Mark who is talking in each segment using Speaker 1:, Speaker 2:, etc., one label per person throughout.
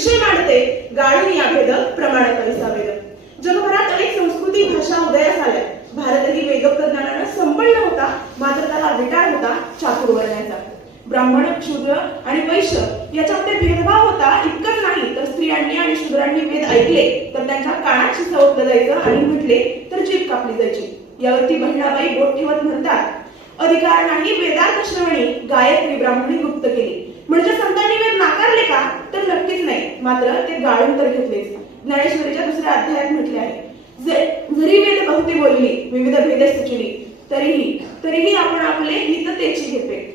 Speaker 1: विषय मांडते गाळून या भेद प्रमाण कैसा वेद जगभरात अनेक संस्कृती भाषा उदयास आल्या. भारतही वेदोक्त ज्ञानानं संपन्न होता मात्र त्याला विटाळ होता चातुर्वर्ण्याचा. ब्राह्मण शूद्र आणि वैश्य याच्यामध्ये भेदभाव होता इतकंच नाही तर स्त्रियांनी आणि शूद्रांनी वेद ऐकले तर त्यांच्या कानात शिसवलं जायचं आणि म्हटले तर जीभ कापली जायची. यावरती बहिणाबाई बोट ठेवत म्हणतात अधिकार नाही वेदार्थ श्रवणी गायत्री ब्राह्मणी गुप्त केली. म्हणजे संतांनी वेद नाकारले का तर नक्कीच नाही मात्र ते गाळून तर घेतलेच. ज्ञानेश्वरीच्या दुसऱ्या अध्यायात म्हटले आहे जे- जरी वेद बहुते बोलली विविध भेद सुचली तरीही तरीही आपण आपले हित त्याची घेते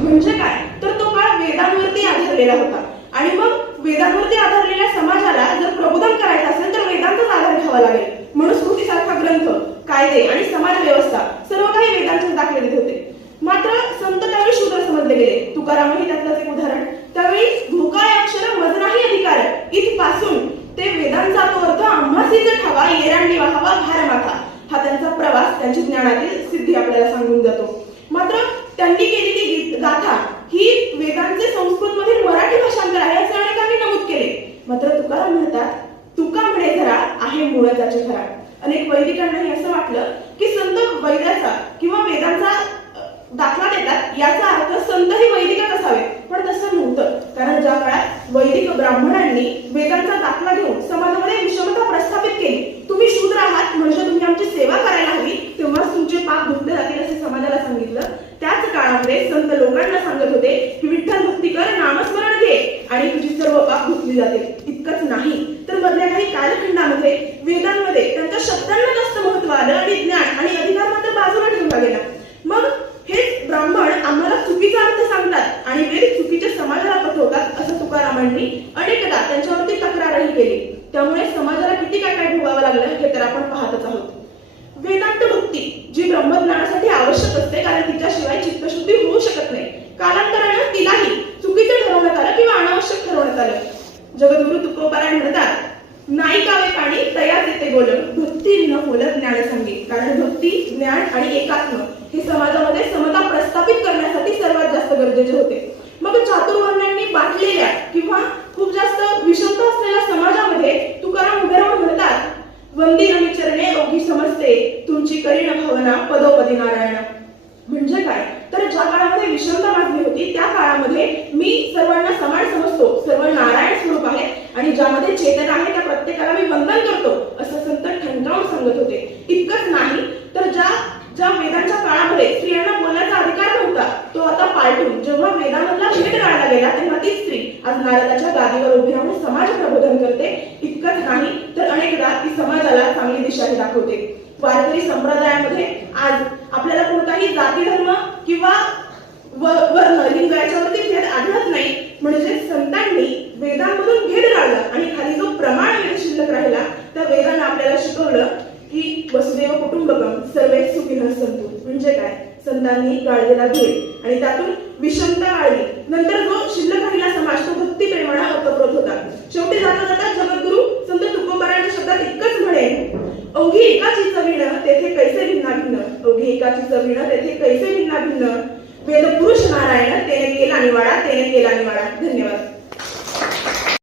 Speaker 1: म्हणजे काय? तर तो काळ वेदांवरती आधारलेला होता. आणि मग वेदांवरती आधारलेल्या समाजाला जर प्रबोधन करायचं असेल तर वेदांचाच आधार घ्यावा लागेल. म्हणून स्मृतीसारखा ग्रंथ कायदे आणि समाज व्यवस्था सर्व काही वेदांचे दाखले देत होते. मात्र संत त्यावेळी शूद्र समजले गेले. तुकारामही त्यातलंच एक उदाहरण. त्यावेळी धोका अक्षर मज नाही अधिकार इथपासून ते वेदांचा तो अर्थ आम्हासीच ठावा येरांनी वाहावा भार माथा हा त्यांचा प्रवास त्यांची ज्ञानातील सिद्धी आपल्याला सांगून जातो. मात्र त्यांनी केलेली गाथा ही वेदांचे संस्कृत मधील मराठी भाषांतर आहे असे अनेकांनी नमूद केले. मात्र तुकाराम म्हणतात तुका म्हणे खरा आहे मूळ त्याचे खरा अनेक वैदिकांनाही असं वाटलं की संत वैद्याचा किंवा वेदांचा दाखला येतात याचा अर्थ संतही वैदिकच असावे. पण तसं नव्हतं. कारण ज्या काळात वैदिक ब्राह्मणांनी वेदांचा दाखला घेऊन समाजामध्ये विषमता प्रस्थापित केली तुम्ही शूद्र आहात म्हणजे तुम्ही आमची सेवा करायला हवी तेव्हाच तुमचे पाप धुतले जातील असे समाजाला सांगितलं. त्याच काळामध्ये संत लोकांना सांगत होते की विठ्ठल भक्ती कर नामस्मरण घे आणि तुझी सर्व पाप धुतली जाते इतकंच नाही. तर मधल्या काही कालखंडामध्ये वेदांमध्ये त्यांच्या शब्दांना जास्त महत्त्व आलं आणि ज्ञान आणि अधिकार मात्र बाजूला ठेवला गेला मग हेच ब्राह्मण आम्हाला चुकीचा अर्थ सांगतात आणि वेद चुकीच्या समाजाला पठवतात असं अनेकदा त्यांच्यावरती तक्रारही केली. त्यामुळे समाजाला किती काय काय भोगावं लागलं हे तर आपण पाहतच आहोत. वेदांत भक्ती जी ब्रह्मज्ञानासाठी आवश्यक असते कारण तिच्याशिवाय चित्तशुद्धी होऊ शकत नाही. कालांतरानं तिलाही चुकीचं ठरवण्यात आलं किंवा अनावश्यक ठरवण्यात आलं. जगद्गुरु तुकोबारायण म्हणतात नाही कावे पाणी तयार येते बोल भक्ती न बोलत ज्ञान सांगे. कारण भक्ती ज्ञान आणि एकात्म हे समाजामध्ये समता प्रस्थापित करण्यासाठी सर्वात जास्त गरजेचे होते मग चातुर्वर्ण्यांनी बाटलेल्या किंवा खूप जास्त विषमता असलेल्या समाजामध्ये तुकाराम उभे राहून वंदी आणि चरणे ओघी समजते. तुमची करीण भावना पदोपदी नारायण. म्हणजे काय? तर ज्या काळामध्ये विषमता माजली होती त्या काळामध्ये मी सर्वांना समान समजतो. सर्व नारायण स्वरूप आहे आणि ज्यामध्ये चेतन आहे त्या प्रत्येकाला मी वंदन करतो असं संत ठणकावून सांगत होते. इतकंच नाही तर ज्या ज्या वेदांच्या काळामध्ये स्त्रियांना बोलण्याचा अधिकार नव्हता तो आता पालटून जेव्हा वेदामधला भेद काढला गेला तेव्हा ती स्त्री आज नारदाच्या गादीवर उभी राहून समाज प्रबोधन करते. इतकंच नाही तर अनेकदा दिशाही दाखवते? वारकरी संप्रदायामध्ये आज आपल्याला कोणताही जाती धर्म किंवा वर्ण लिंग याच्यावरती भेद आढळत नाही. म्हणजे संतांनी वेदांमधून भेद काढला आणि खाली जो प्रमाण वेद शिल्लक राहिला त्या वेदानं आपल्याला शिकवलं की वसुदेव कुटुंबकम सर्वे सुखीनं संतू म्हणजे काय? संतांनी काढलेला भेद आणि त्यातून विषमता काढली नंतर जो शिल्लक राहिला समाज तो भक्ती प्रेमाला ओतप्रोत होता. शेवटी जाता जाता जगद्गुरु संत तुकोबाराच्या शब्दात इतकंच म्हणे अवघी एकाची चवीण तेथे कैसे भिन्ना भिन्न शिवाची एकाची तेथे कैसे भिन्ना भिन्न वेद पुरुष नारायण तेने केला निवाडा तेने केला निवाडा धन्यवाद.